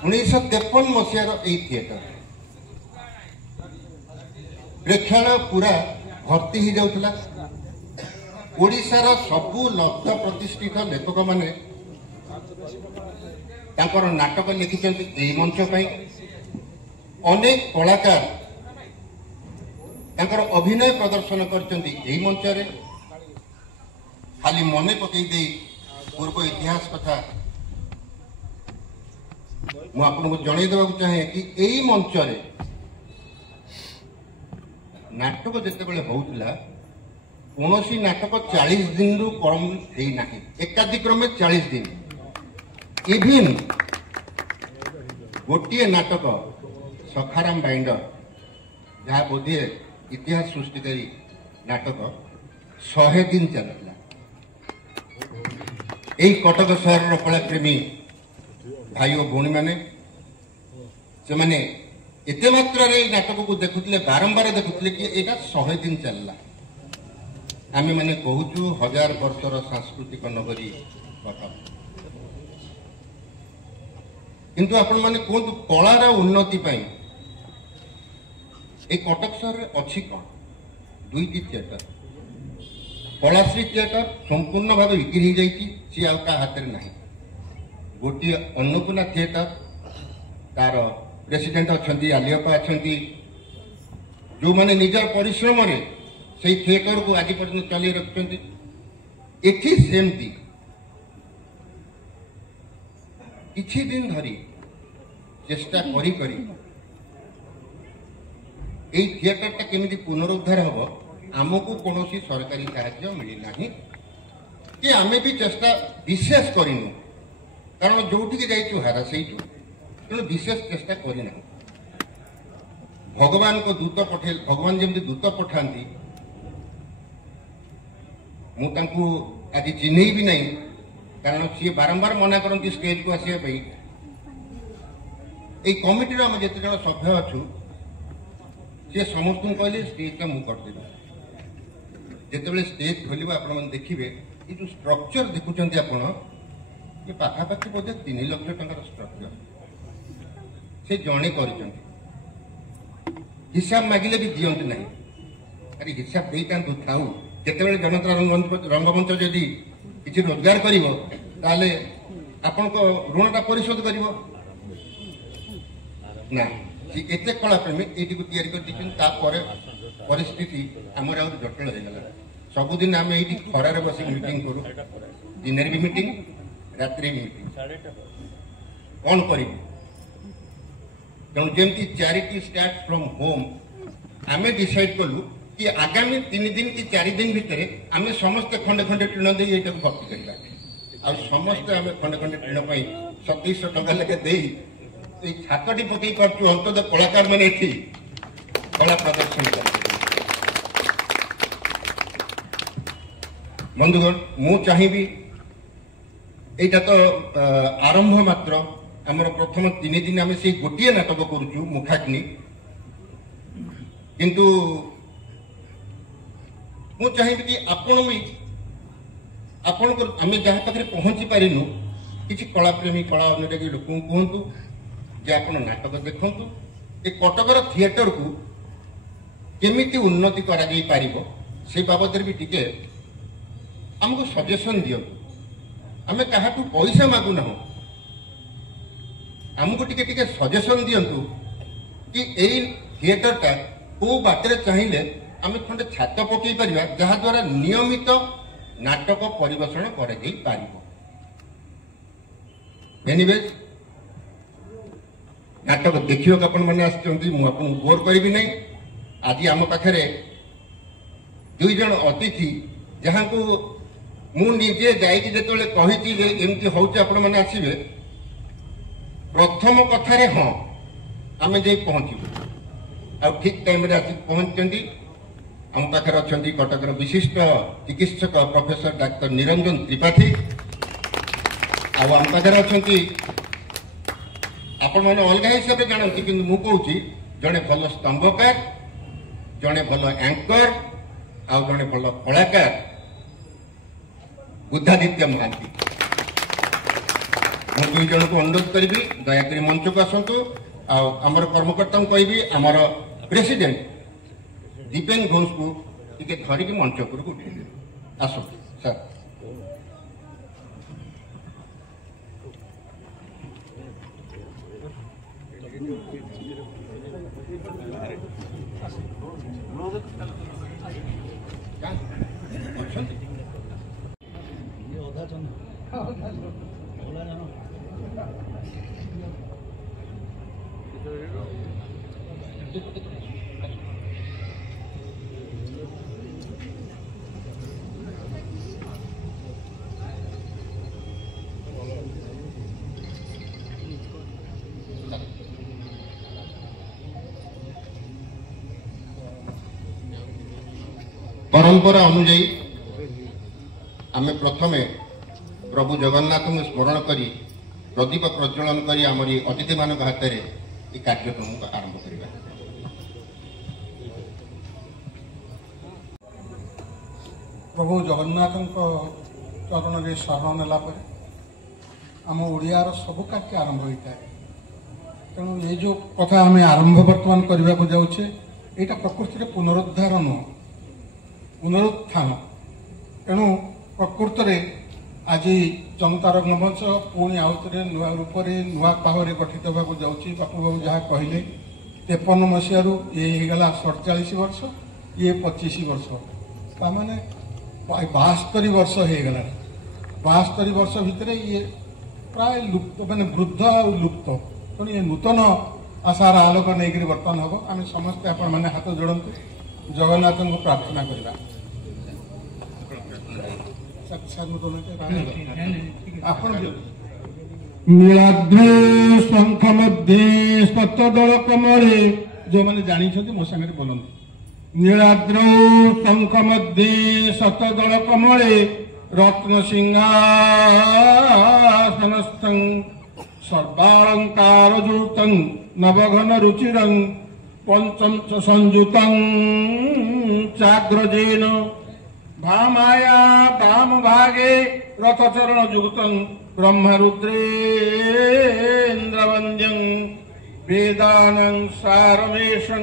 1953 मसीहार theatre प्रेक्षालय पूरा भर्ती हो जाउथला। ओडिशार सबु लब्ध प्रतिष्ठित लेखक माने तांकर नाटक लिखिचंती एई मंच पई। अनेक कलाकार तांकर अभिनय प्रदर्शन करचंती एई मंच रे। खाली मने पकई दे पूर्व इतिहास कथा मु आपको जणै देबाक चाहे कि एई मंच रे नाटक जितेबाला होउतला कौनसी नाटक 40 दिन रु कम देई नाही, एकाधिक्रमे 40 दिन। इभिन गोटे नाटक सखाराम बाइंडर जहाँ बोधे इतिहास सृष्टिकारी नाटक 100 दिन चलता। यही कटक सहर कलाप्रेमी भाई और भौणी मैंने से माने एते मात्रा रे नाटक को देखुतले, बारंबार देखुतले कि एटा 100 दिन चलला। आमे माने कहूचु 1000 वर्षर सांस्कृतिक नगरी कटक, किंतु आपण माने कोन कलार उन्नति पई ए कटक सहर अछि कोन दुईटी थिएटर। कलाश्री थिएटर संपूर्ण भाव बिक्री हो जाइए, सी आ हाथ में ना। गोटे अन्नपूर्णा थिएटर तार प्रेसिडेंट अच्छा आलियपा अच्छा जो मैंने निजर परिश्रम से थिएटर को आज पर्यटन चल रखुंट। एठी सेमती किछि दिन धरी चेष्टा करी करी ए थिएटरटा केमिति पुनरुद्धार हम आमको कौन सरकारी साहाय्य मिलना कि आमे भी चेष्टा विशेष करूँ, कारण जोठी जाइए हारा से तेणु विशेष चेष्टा करना। भगवान को दूत पठे, भगवान जमी दूत पठाती मुझे आज चिन्ह भी नहीं, कारण सी बारंबार मना करती स्टेज को आसवाई। ये कमिटी आम जिते जन सभ्य अच्छु सी समस्त कहले स्टेज मुझे करदेवी। जिते स्टेज खोल आप देखिए ये जो स्ट्रक्चर देखुं ये पाखापाखि बोधे 3 लाख टंकार स्ट्रक्चर से जड़े कर हिसाब मागिले भी दिंत ना। अरे हिसाब दे था जिते जनता रंगमंच जदि किसी रोजगार कर आपण ऋणटा परिशोध कर ना। एत कलाप्रेमी ये या परिस्थिति आम जटिल होगा। सबुदिन आम ये खरार बस मीटिंग करूँ, दिन भी मीटिंग रात्रि भी मीटिंग कौन कर जमी चैरिटी स्टार्ट फ्रॉम होम आम डिसाइड कलु कि आगामी 3 दिन कि 4 दिन भितर आम समस्ते खंडे खंडे टीण दे ये भर्ती करवा। समस्ते आम खंडे खंडे टीण 2700 टका लेखे दे छाती पकई पार्चु। अंत कलाकार मैंने ये कला प्रदर्शन कर बंधुगण मु चाहिए यहाँ तो आरंभ मात्र आमर प्रथम 3 दिन आम से गोटे नाटक करुचु मुखाग्नि, किंतु मु चाहिए कि आपण भी आपण आम जहाँ पाखे पहुंची पारिनु किसी कलाप्रेमी कला अनुरागी लोक कहतु जे आप नाटक देखु ए कटकर थिएटर को केमिति उन्नति करा जाई पारिबो से बाबद भी टिके हमको सजेशन दियो। आमे काहाटू पैसा मागु ना, हमको टिके टिके सजेशन दियंतु कि एई थिएटरटा को बाटरे चाहिए आमे खंडे छात पकई परिबा जहा द्वारा नियमित नाटक परिवेषण करा जाई पारिबो। एनीवेज नाटक देखियो आपण माने आछंती मु आपन बोर करबी नहीं। आज आम पाखरे 2 जन अतिथि जहां को मु निजे जाइकी जेतले कहिति जे एमती होउछ आपण माने आसीबे प्रथम कथारे हाँ आमे जे पहुंचीबु आ ठीक टाइम रे आसी पहुंचंती। आम पाखरे अछंती कटकर विशिष्ट चिकित्सक प्रोफेसर डाक्टर निरंजन त्रिपाठी आ आम पाखरे अछंती आपण माने अलग हिसाब से जानती, किंतु मु कहूची जड़े भल स्तंभकार, जड़े भल एंकर आ जड़े भल कलाकार बुद्धादित्य महांती। ମୁଁ ଦୁଇ ଜଣକୁ ଅନୁରୋଧ କରିବି ଦୟାକରି ମଞ୍ଚକୁ ଆସନ୍ତୁ। ଆଉ ଆମର କର୍ମକର୍ତ୍ତାଙ୍କୁ କହିବି ଆମର ପ୍ରେସିଡେଣ୍ଟ ଦୀପେନ ଘୋଷକୁ ଟିକେ ଧରିକି ମଞ୍ଚ ଉପରକୁ ଉଠେଇବେ। ଆସନ୍ତୁ ସାର୍। परंपरा अनुजाई आमे प्रथमे प्रभु जगन्नाथ को स्मरण करी प्रदीप प्रज्वलन करी आमरी अतिथि मान हाथ में ये कार्यक्रम को आरंभ करवा। प्रभु जगन्नाथ चरण में शरण नेला आम ओडियार सब कार्य आरंभ होता है। तेणु ये जो कथा आम आरंभ बर्तमान करने को जाऊे यहाँ प्रकृति में पुनरुद्धार नुह पुनरुत्थान। तेणु प्रकृत में आज जनता रंगमंच पुणी आउ थे नुआ रूप नुआ पाहर गठित होगा जाऊँगी। बापू बाबू जहाँ कहले 53 मसीह ये होगा 47 वर्ष ये 25 वर्ष मैंने 72 वर्ष हो गला। 72 वर्ष भितर ये प्राय लुप्त मैंने वृद्ध आ लुप्त। तेणु ये नूतन आशार आलोक नहीं बर्तमान हम आम समस्ते आपण मैंने हाथ जोड़ते जगन्नाथ को प्रार्थना करवा। नीलाद्रि शंख मध्य सतदल कमले जो मैंने जानी मो सागर बोलते नीलाद्रौ शंख मध्य शतदल कमले रत्न सिंहासनस्थं सर्वालंकार जुतं नवघन रुचिरं पंचम च संयुतं चाग्रजेन भामाया वाम भागे रथचरण युक्तं ब्रह्मरुद्रेन्द्रवन्द्यं वेदानं सारमेशं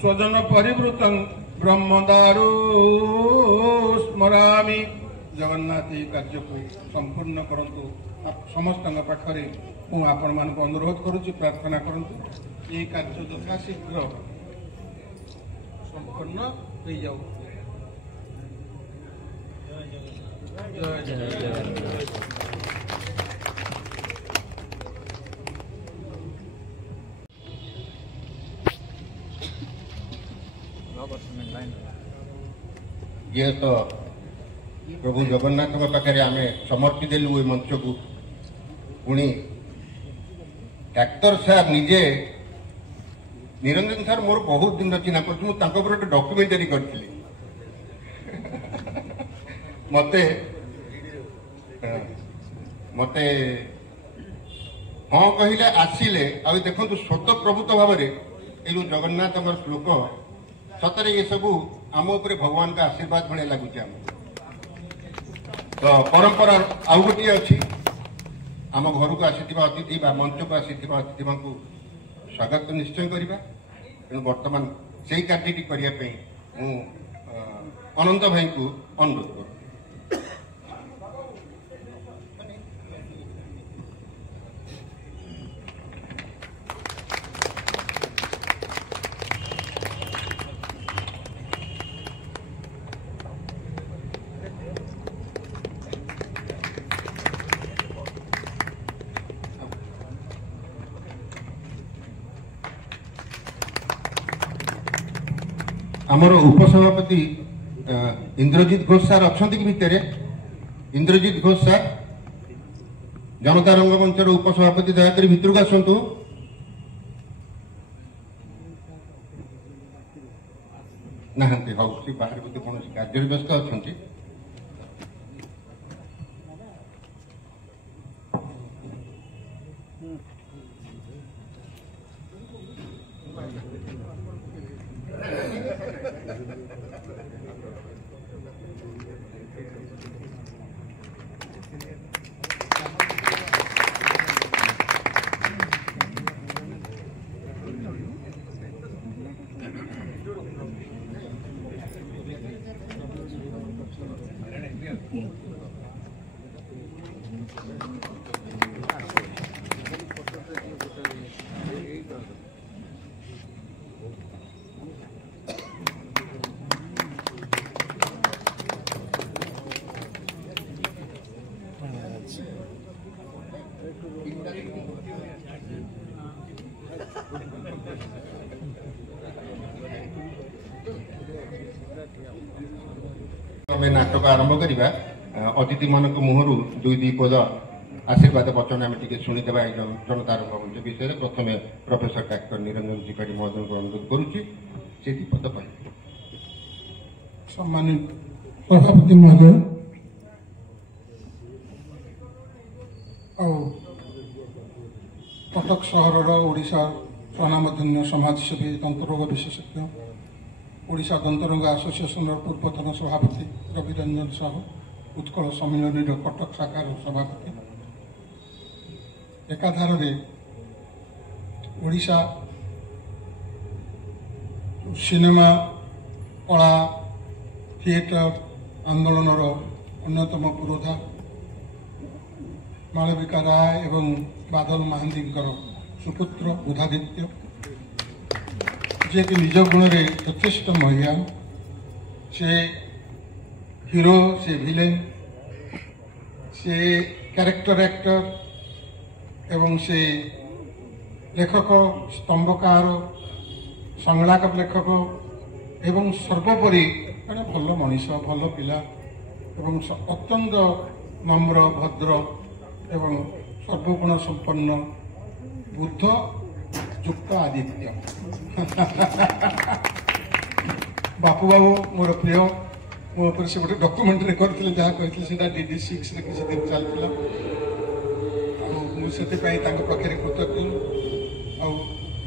स्वजन परिवृतं ब्रह्मदारू स्मरामि। जगन्नाथ ये कार्य को संपूर्ण करंतु समस्त पाखरे मुझे आपण मान अनुरोध करुच्ची प्रार्थना करंतु ये कार्य यथाशीघ्र संपूर्ण हो जाऊ। ये तो प्रभु जगन्नाथ पाखे आम समर्पी देलु ये मंच को पुणी डाक्तर साहब निजे निरंजन सर मोर बहुत दिन चिन्हा कर गोटे डॉक्यूमेंटरी करी मते मते हाँ कहले आसिले आ देखु स्वत प्रभुत भाव में ये जो जगन्नाथ श्लोक सतरे ये सब आम उपरे भगवान का आशीर्वाद भाई लगुच। तो परंपरा आउ गोटे अच्छी आम घर को आसी अतिथि मंच को आसी अतिथि को स्वागत निश्चय करवा। तेणु बर्तमान से कार्यटी करने अनंत भाई को अनुरोध कर। आमर उपसभापति इंद्रजीत घोष सार अच्छा कि भितर इंद्रजीत घोष सार जनता रंगमंचर उपसभापति दयाकोरी भितर को आसतु। नहांती हाउ सी बाहर बोधे कौन कार्य व्यस्त अच्छा। आम नाटक आरंभ करवा अतिथि मान मुहर दुई पद आशीर्वाद वचन आम टे शुणीदे जनता मंच विषय प्रथम प्रोफेसर डाक्टर निरंजन त्रिपाठी महोदय को अनुरोध करुच्ची पद सम्मानित सभापति महोदय कटक सहर ओडिशा स्वनामधन्य समाजसेवी दंतरोग विशेषज्ञ ओडिशा दंतरोग आसोसिएशन पूर्वतन सभापति रवि रंजन साहू उत्कल सम्मिलनी कटक शाखार सभापति एकाधार ओडिशा सिनेमा कला थिएटर आंदोलन अन्यतम पुरोधा मालविका राय एवं बादल महांती सुपुत्र बुधादित्य जे कि निज गुण में यथेष्ट महिला से हीरो से विलेन से कैरेक्टर एक्टर एवं से लेखक स्तंभकार संलाप लेखक एवं सर्वोपरि जड़े भल मनीष भल पिला एवं अत्यंत नम्र भद्र एवं सर्वगुण संपन्न बुद्ध युक्त आदित्य बापू बाबू मोर प्रिय मो से गोटे डॉक्यूमेंटरी करते जहाँ कहते DD6 किसी दिन चलता मुझे पाखे कृतज्ञ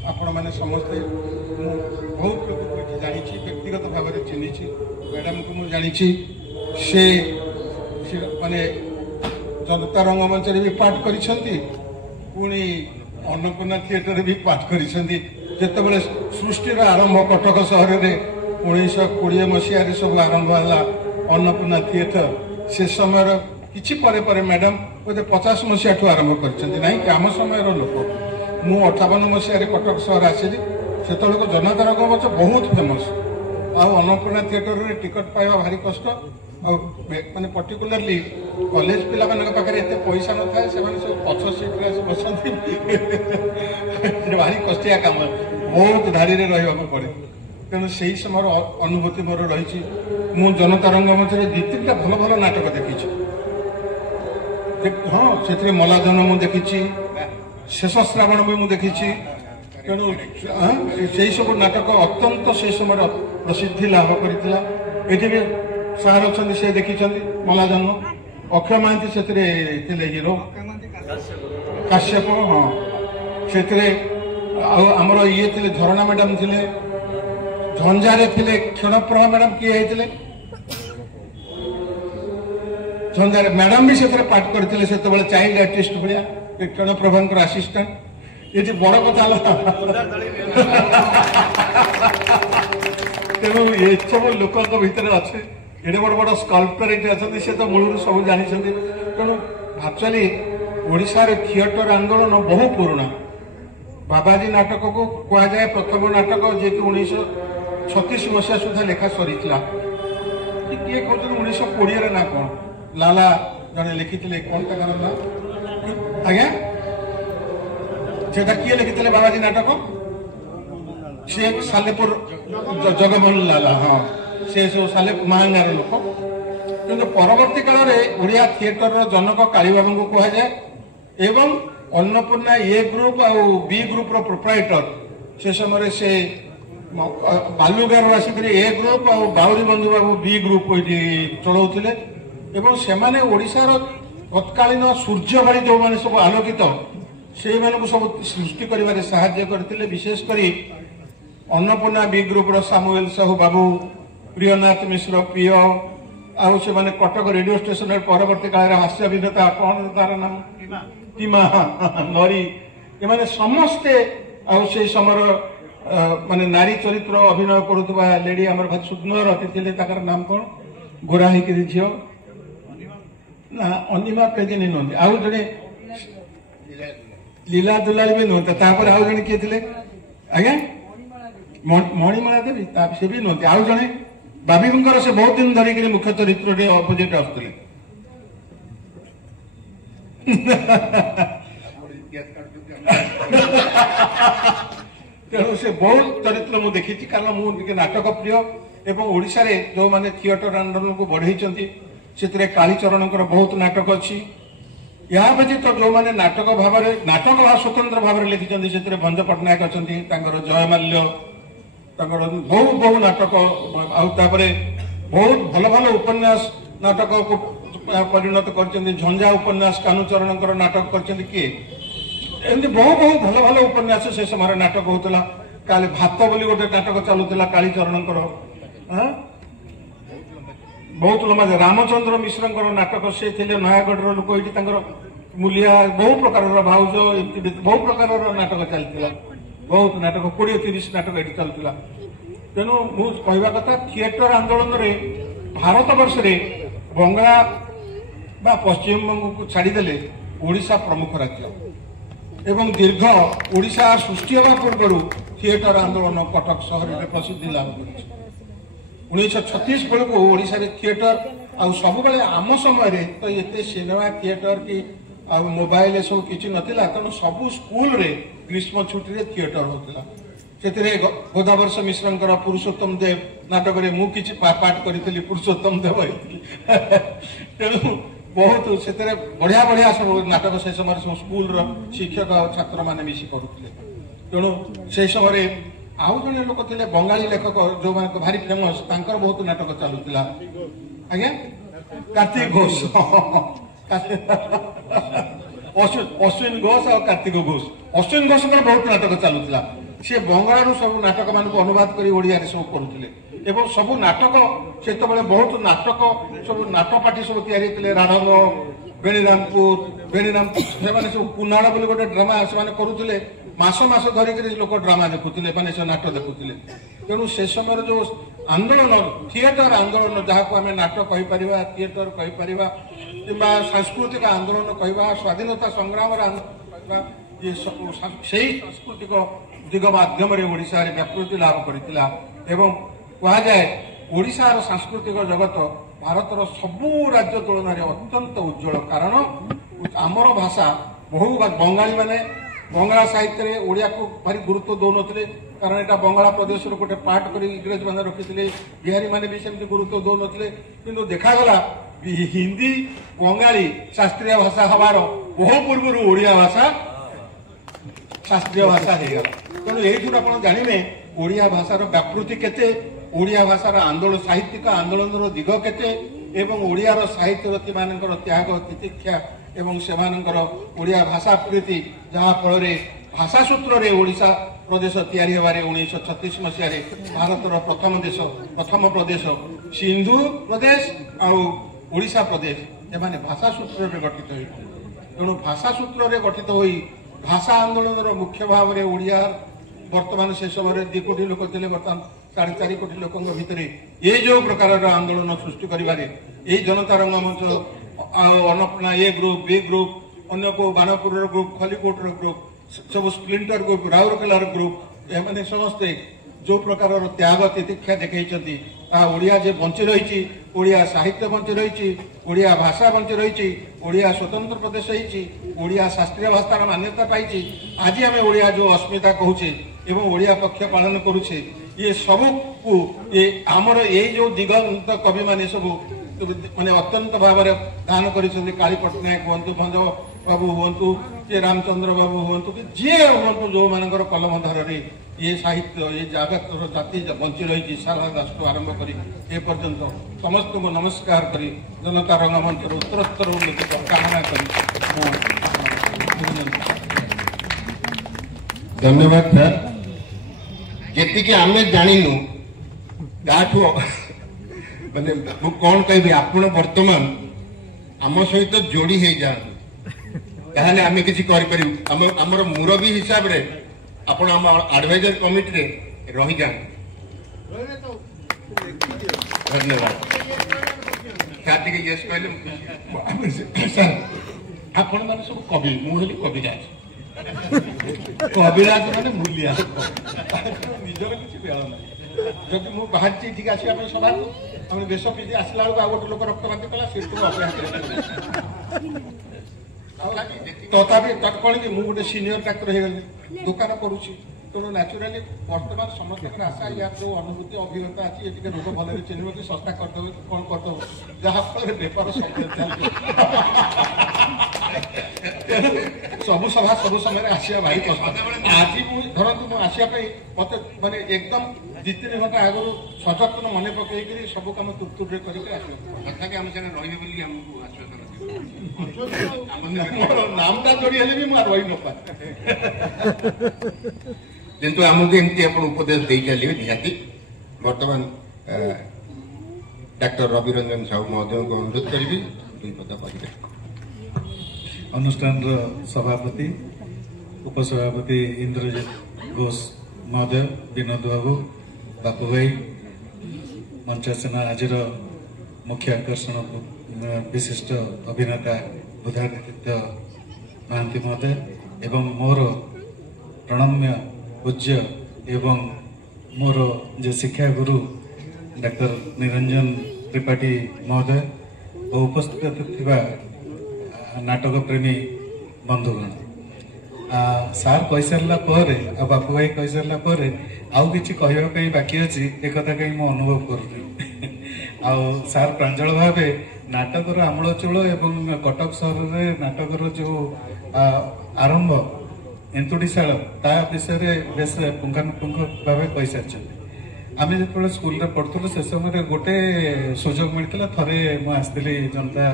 आपण मैंने समस्ते बहुत लोग को जानी व्यक्तिगत भाव में चिन्ही मैडम को मुझे जानी से माने जनता रंगमंच भी पाठ करिसेंती पुणी अन्नपूर्णा थिएटर भी पाठ करिसेंती जेतेबेले सृष्टिर आरंभ कटक सहर में 1920 मसीह सब आरंभ है अन्नपूर्णा थिएटर से समय किछि परे परे मैडम बोधे 50 मसीहा ठू आरंभ करिसेंती नहीं कि आम समय लोक मु 58 मसीह कटक सहर आसिली से जनता रंगमंच बहुत फेमस आ अन्नपूर्णा थिएटर रे टिकट पाइबा भारी कष्ट माने पर्टिकुलरली कॉलेज पिला मान पाखे एत पैसा न था से सब पछ सीट्रे बसती भारी कष्टिया काम बहुत धाड़ी में रहा पड़े तेणु से ही समय अनुभूति मोर रही मु जनता रंगमंच में 2-3टा भल भल नाटक देखी हाँ से मलाधन मु देखी शेष श्रावण भी मुझे देखी तेणु से सब नाटक अत्यंत से समय प्रसिद्धि लाभ करता ये सार अच्छा से देखी मलाधन अक्षय महांती से हीरो काश्यप हाँ से आमर ये थे झरणा मैडम थे झंझारे थे क्षणप्रभा मैडम किए होते झंझारे मैडम भी से पाठ करते से चाइल्ड आर्टिस्ट भाया क्षणप्रभा आसीस्टाट ये बड़ कथा तेणु ये सब लोक भितर अच्छे एडे बड़ बड़ स्कल्पटर ये अच्छा सी तो मूल सब जानी तेणु एक्चुअली ओडिशा रे थिएटर आंदोलन बहु पुराना बाबाजी नाटक को कह जाए प्रथम नाटक जे कि 1936 मसीहा सुधा लेखा सरी किए कहते 1920 ना कौन लाला जड़े लिखी कौन तक ना आज्ञा से किए लिखी बाबाजी नाटक सी सालेपुर जगमोहन लाला हाँ से सब साले महांगार लोक किंतु परवर्ती काल में ओडिया थिएटर जनक कालीबाबू को कह जाए एवं अन्नपूर्णा ए ग्रुप आ बी ग्रुप प्रोप्राइटर से समय से बालुगार आसिक ए ग्रुप आ बाउरी बंधु बाबू बी ग्रुप चलाउथिले एवं से माने ओडिशार तत्कालीन सूर्य भाई जो मैंने सब आलोकित से सब सृष्टि कर साहाय्य करते विशेषकर अन्नपूर्णा बी ग्रुप सामुएल साहू बाबू प्रियनाथ मिश्र पिय आउ से माने कटक रेडियो स्टेशन परवर्ती काल हास्य अभिनेता कौन तार नाम टीमा नरी ये समस्ते आउ से समय माने नारी चरित्र अभिनय करुवा लेडी आम भारी सुंदर अतिथि ताकर नाम कौन गोरा होकर झील ना अनिमा प्रेजेंट नुहति आउ जड़े लीला दुलाल भी नुहत आउ जड़े किए थे आज्ञा मणिमाला देवी से भी नुहति आउ जड़े बाबीबुंकर से बहुत दिन धरिक मुख्य चरित्र अपोजिट आसुले तेणु से बहुत चरित्र मुझे देखी कारण मुझे नाटक प्रिय एवं ओडिशा रे जो माने थिएटर आंदोलन को बढ़ाई से कालीचरणकर बहुत नाटक अच्छी या व्यतीत जो मैंने नाटक भाव स्वतंत्र भाव में लिखिं से भंज पट्टनायक अच्छा जयमाल्य बहु बहु नाटक आउे बहुत भल भल उपन्यास नाटक को परिणत कर झंझा उपन्यास कानुचरणकर नाटक कर किए एमती बहु बहु भल भल उपन्यास से समय नाटक होता काली भात बोली गोटे नाटक चलुला कालीचरणकर बहुत लंबा रामचंद्र मिश्र नाटक से थे नयागढ़ लोक ये मूलिया बहु प्रकार भाउज बहु प्रकार नाटक चलता बहुत नाटक 20-30 नाटक ये चलता तेणु मुझे कथा थिएटर आंदोलन में भारत वर्ष में बंगला पश्चिम बंग को छाड़देले ओडिशा प्रमुख राज्य एवं दीर्घ ओडिशा सृष्टि होगा पूर्व थिएटर आंदोलन कटक सहर में प्रसिद्धि लाभ कर 1936 बेलू ओडिशा रे थिएटर आ सब बेले आम समय तो ये सिनेमा थिएटर की मोबाइल सब किसी नथिला तेणु सब स्कूल रे ग्रीष्म छुट्टी रे थिएटर होता से गोदावर्ष मिश्र पुरुषोत्तम देव नाटक रे मु किछि पाठ करी पुरुषोत्तम देव तेणु बहुत से बढ़िया बढ़िया सब नाटक से समय सब स्कूल शिक्षक छात्र मैंने मिसी करुले तेणु से समय आउ जड़े लोक थे बंगाली लेखक जो भारी फेमस तांकर बहुत नाटक चलुला आज्ञा कार्तिक घोष अश्विन घोष और कार्तिक घोष अश्विन घोष बहुत नाटक चलुला सी बंगाल सब नाटक मान अनुवाद कर ओडिया सब करुले एवं सब नाटक से बहुत नाटक सब नाटपाटी सब या राढ़ंग बेणीरामपुर से सब कुनाड़ बोली गोटे ड्रामा से करुले मास मास धरिक लोक ड्रामा देखुले माने से नाटक देखुले तेणु से समय जो आंदोलन थिएटर आंदोलन जहाँ को आम नाटक कहीपर थिएटर कहीपर कि सांस्कृतिक आंदोलन कह स्वाधीनता संग्राम ये सब से सांस्कृतिक दिग मध्यम ओडिशा रे व्यापृति लाभ करथिला एवं कहा जाए ओडिशार सांस्कृतिक जगत भारतर सबू राज्य तुलन में अत्यंत उज्जवल कारण आमर भाषा बहु बंगाली माने बंगला साहित्य ओडिया को भारी गुरुत्व दौन कारण यहाँ बंगला प्रदेश गोटे पार्ट कर इंग्रेज मैंने रखी बिहारी मैंने भी सेमती गुरुत्व दौन कि देखागला हिंदी बंगाली शास्त्रीय भाषा हबार बहु पूर्व ओडिया भाषा शास्त्रीय भाषा हो तेणु यही आप जानवे ओडिया भाषार व्यापृति केते ओडिया भाषार आंदोलन साहित्यिक आंदोलन दिग केते एवं ओडियार साहित्यरथी मानकर त्याग तितिक्षा एवं सेमानकर ओडिया भाषा प्रीति जहाँ फल भाषा सूत्र रे ओडिशा प्रदेश तैयारी होबारे 1936 मसीह भारतर प्रथम प्रदेश सिंधु प्रदेश और ओडिशा प्रदेश एमाने भाषा सूत्र रे गठित होई तेणु भाषा सूत्र रे गठित होई भाषा आंदोलन मुख्य भाव में ओडिया वर्तमान से समय 2 कोटी लोक थे बर्तमान 4.5 कोटी लोक भितर ये जो प्रकार आंदोलन सृष्टि कर जनता रंगमंच अन्नपूर्णा ए ग्रुप बी ग्रुप अन्य को बानपुर ग्रुप खलिकोट ग्रुप सब स्प्लिंटर ग्रुप राउरकेलार ग्रुप एम समस्ते जो प्रकार त्याग तितिक्षा देखते ओडिया जे बंची रही ओडिया साहित्य बंची रही ओडिया भाषा बंची रही ओडिया स्वतंत्र प्रदेश ओडिया शास्त्रीय भाषार मान्यता पाई आज आम ओडिया जो अस्मिता कहूचे एवं ओडिया पक्ष पालन करुचे ये सब को ये आमर ये जो दिगंत कवि माने सब माने अत्यंत भाव दान कर काली पट्टनायक हूँ भंज बाबू हूँ जे रामचंद्र बाबू हूँ कि जी हूँ जो मानकर कलम धार ये साहित्य ये जगत जाति बंची रही सारा दास को आरंभ कर पर्यंत समस्त को नमस्कार करी जनता रंगमंच उत्तरोत्तर उन्नति कामना करी धन्यवाद सर जी आम जानू ताठू माने कौन कह आप बर्तमान आम सहित जोड़ी हो जाए आम कि आमर मुरबी हिसाब रे आपण आम एडवाइजर कमिटी रे रही जाए धन्यवाद सर यस कहले सर आपण माने सब कवि मुझे कविराज कविराज माने मूल्य निजर किसी बेल ना जब मु बाहर ठीक आसवा सभा को देश पिछे आसला बेलू आ गोटे लोक रक्तपात कला से अपेक्षा तथापि कौन कि मुझे सीनियर डाक्तर हो गली दुकान करुच्ची तेणु न्याचुराली बर्तमान समस्त आशा या जो अनुभूति अभिज्ञता अच्छी ये रोग भल चिन्ह कि सस्ता करदे कौन करदे जहाँफल बेपार सब सभा सब समय आसिया भाई कष्ट आज धरतु मुझे आसपा मत माने एकदम 2-3 घंटा आगु सजत्न मन पकईकि सब कम तुर्तुरे करके आम संगे रही बोली हमको आश्वासन नामटा जोड़ी हेले भी रही न पाए किंतु आमको एमती आप उपदेश दे चलिए निहाती बर्तमान डॉक्टर रवि रंजन साहू महोदय को अनुरोध करी दुई पद कहे अनुष्ठान सभापति उपसभापति इंद्रजित घोष महोदय विनोद बाबू बापू भाई मंचासीना आज मुख्य आकर्षण विशिष्ट अभिनेता बुधादित्य महांती महोदय एवं मोर प्रणम्य पूज्य एवं मोर जो शिक्षा गुरु डॉक्टर निरंजन त्रिपाठी महोदय और उपस्थित थिबा नाटक प्रेमी बंधुगण सार कही सारा बापू भाई कही सारा आउ कि कहवाई बाकी अच्छी एक कहीं मु अनुभव करुनी सार प्रांजल भाव नाटकर आमूलचूल एवं कटक सहर में नाटकर जो आरंभ एंतुड़ीशाल ता विषय बेस पुंखानुपुंख भाव कही सारी आम जो स्कूल पढ़ुलु से समय गोटे सुजोग मिलता थे मुझे जनता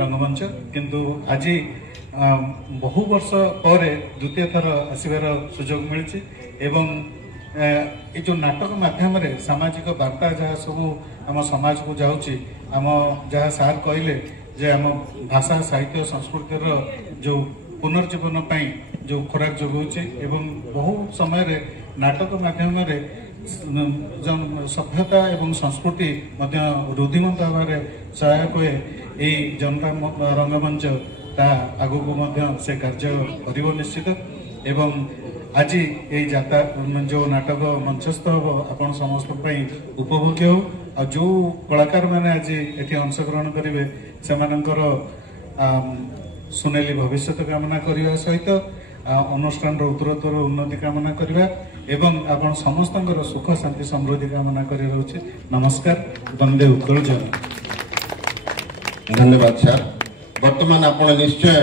रंगमंच किंतु आज बहु वर्ष पर द्वितीय थर आसबार सुजोग मिली एवं ये जो नाटक माध्यम सामाजिक वार्ता जहाँ सब आम समाज को जाऊँगी आम जहाँ सार कहले जे आम भाषा साहित्य संस्कृतिर जो पुनर्जीवन जो खोराक जोगाऊँचे एवं बहु समय नाटक माध्यम सभ्यता एवं संस्कृति रुद्धिमंत भाव सहायक हुए यही जनता रंगमंच ता आगु से कार्य कर निश्चित एवं आज यही जाता जो नाटक मंचस्थ हम आपण समस्त उपभोग्य हो और जो कलाकार मैंने आज ये अंशग्रहण करेंगे से सुनेली भविष्य कामना करने सहित अनुष्ठान उत्तरोत्तर उन्नति कामना करवा एवं आपण समस्त सुख शांति समृद्धि कामना कर नमस्कार वंदे उत्कल जन धन्यवाद सर वर्तमान आप निश्चय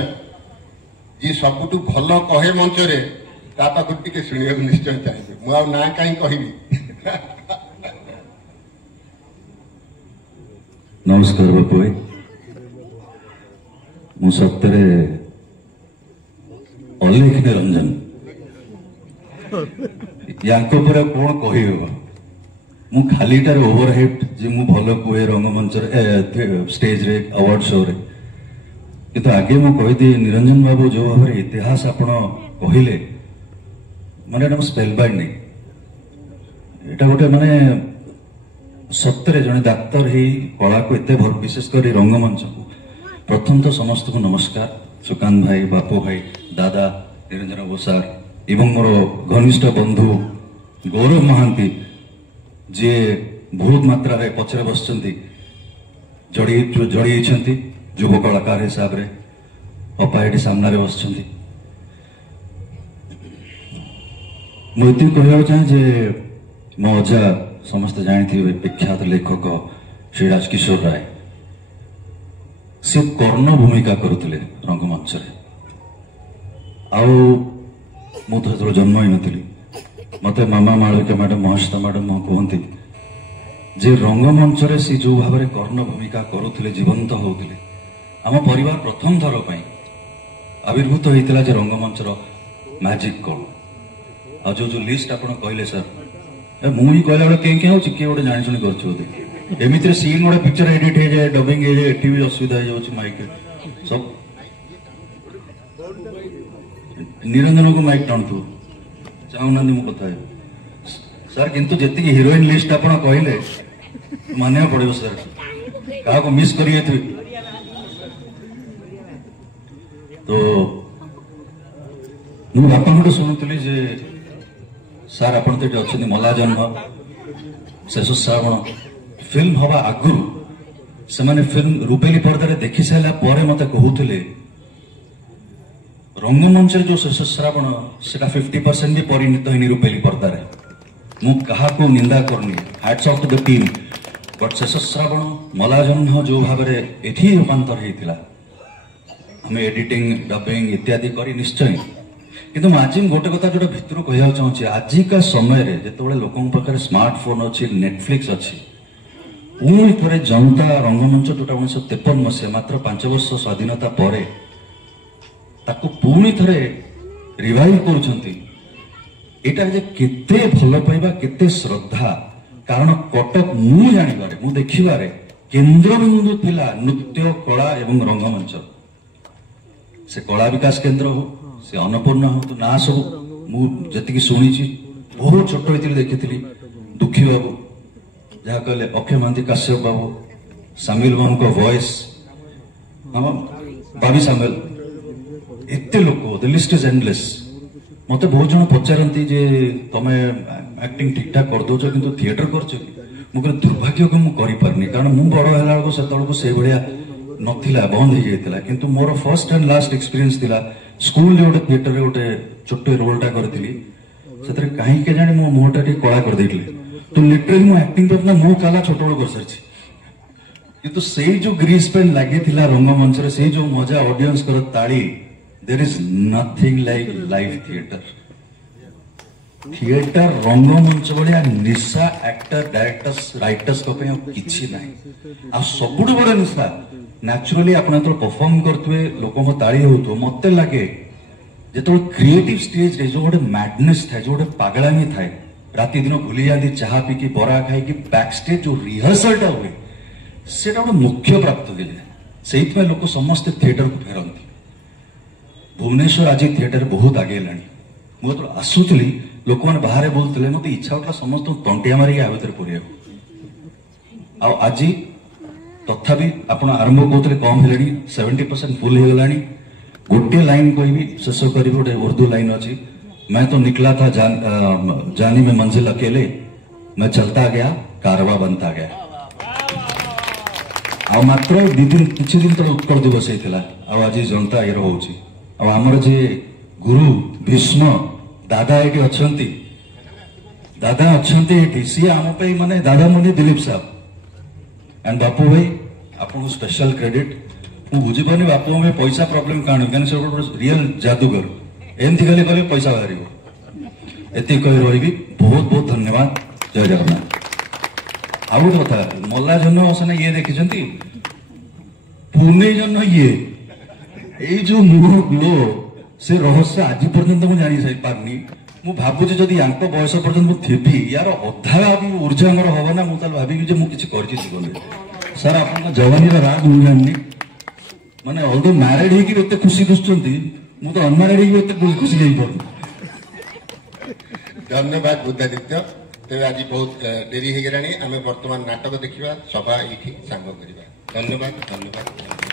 जी सबुठ भल कहे मंच टे शुणा निश्चय चाहिए मुझे ना कहीं कहि नमस्कार बापू भाई मु सप्तरे अलेख निरंजन यांको पूरा कौन कही मु खालीटार ओवरहेड जे मु भल कहे रंगमंच स्टेज रे अवार्ड शो रे किंतु आगे मु कही निरंजन बाबू जो भाव इतिहास आपण कहले माने स्पेल बाइंडिंग एटा गोटे माने सप्तरे जने डाक्तर ही कला को एते भल विशेषकर रंगमंच को प्रथम तो समस्त को नमस्कार सुकांत भाई बापू भाई दादा निरंजन गोसार एवं मोर घनिष्ठ बंधु गौरव महांती जे बहुत मात्रा रे पछरे बसचंती जड़ी युव कलाकार हिसाब रे अपा एटी सामने बसचंती मुझे कहना चाहे जे मो अजा समस्त जानते विख्यात लेखक श्री राजकिशोर राय से कर्ण भूमिका करुले रंगमंच तो जन्म ही नी मत मामा मालविका मैडम महर्षिता मैडम कहते जे रंगमंच सी जो भाव में कर्ण भूमिका करुले जीवंत होते आम परिवार प्रथम थर पर आविर्भूत होता जे रंगमंच मैजिक कौन आ जो लिस्ट आप कहले सर मुझे कहला बेले कहीं क्या किए गोटे जानी शुणी कर एमती सीन गोटे पिक्चर एडिट हो जाए डबिंग हो जाए एटी भी असुविधा हो माइक सब निरंजन को माइक टाणु चाहूना मो कथा सर किंतु जी हिरोइन लिस्ट आप कहले मानवा पड़ो सर क्या मिस करिए तो मु बापा शुणुली जे सार आप अच्छे मला जन्म शेष श्रावण फिल्म हवा आगु से फिल्म रूपेली पर्दार देखी सारा पर मत कहते रंगमंच जो शेष श्रावण से 50% भी परिणत होनी रूपेली पर्दार मु कहा निंदा करनी hats off to the team but शेष श्रावण मलाजन्ह जो भाव एठी रूपांतर होता आम एडिटिंग डबिंग इत्यादि करी निश्चय किंतु आज गोटे कथा जो भितर कह चाहूँगी आजिका समय जो लोकों पाखे स्मार्टफोन अच्छी नेटफ्लिक्स अच्छी पुणी थे जनता रंगमंच जोटा 1953 मसीहा मात्र 5 वर्ष स्वाधीनता पर ताकू पुणी थे रिवाइव करा केते भल पाइबा केते श्रद्धा कारण कटक मु जानिबारे मु देखिबारे केंद्रबिंदु थिला नृत्य कला एवं रंगमंच से कला विकास केंद्र हो से अन्नपूर्णा हो तो ना सब मुझे शुणी बहुत छोट होती देखी दुखी बाबू जहाँ कहले अक्षय महांती काश्यप बाबू सामिल बाबू को वॉइस बाबी सामिल एते लोक द लिस्ट इज एंडलेस मत बहुत जन पचारती जे तमे एक्टिंग ठीक ठाक कर दौच कि थिएटर कर मुझे दुर्भाग्य को मुझे कारण मु बड़ है से भाया नथिला बंद हो जाता किंतु more first and last experience थिला स्कूल गोटे थिएटर गोटे छोट रोलटा करी से कहीं के जाने मो मुहटा टी कला कर तो लिटरली मो एक्टिंग पे अपना मुंह काला छोट बड़ कर सारी किंतु से जो ग्रीस पेन लगी रंगमंच से जो मजा ऑडियंस कर ताली there is nothing like live theatre theatre रंगमंच भाया निशा एक्टर डायरेक्टर्स राइटर्स किसी ना आ सब बड़ निशा नेचुरली आप परफॉर्म करते लोक ताली हो मत लगे जो क्रिएटिव स्टेज रे जो गोटे मैडनेस थाए जो गोटे पागलामी थाए राति दिन भूली जाती चाह पीकी बरा खाई बैक स्टेज जो रिहर्सल हुए से गोटे मुख्य प्राप्त दिले से लोक समस्ते थिएटर को फेरती भुवनेश्वर आज थिएटर बहुत आगे मुझे आसुली लोक मैंने बाहर बोलते मत इच्छा होता समस्त तंटिया मारिक आ भर पड़े आज तथापि आप आरंभ कहते कम है 70% फुल हो गला गोटे लाइन कहि शेष कर गोटे उर्दू लाइन अच्छी मैं तो निकला था जानी में मंजिल अकेले मैं चलता गया कारवा बनता गया आ मात्र किसी दिन तक उत्कल दिवस होता आज जनता ये रोचे आमर जे गुरु भीष्म दादा ये अच्छा दादा अच्छा सी आम माने दादा मुझे दिलीप साहब एंड बापू भाई आपको स्पेशल क्रेडिट मुझे बुझीपारे बापू में पैसा प्रॉब्लम कहानी कहीं से रियल जादूगर एमती खाली कले पैसा बाहर एति कही रही बहुत बहुत धन्यवाद जय जगन्नाथ आउ गोटे कथा मल्ला जन्म सेना ये देखी पुणे जन्म ये जो मुह ग्लो से रहस्य आज पर्यंत मुझे जानी पारनी मु भावुची जदि यांक बयस पर्यंत थी यार अधा ऊर्जा मोर हम ना मुझे भावी मुझे जीवन सर आप जवानी राग मुझे जानी माने ऑल द मैरिड होते खुशी दुष्चंती मु तो अनमैरिड होते खुशी नहीं पार धन्यवाद बुद्धादित्य तेज आज बहुत डेरी हो गलानी आम बर्तमान नाटक देखा सभा ये सांग करवा धन्यवाद धन्यवाद।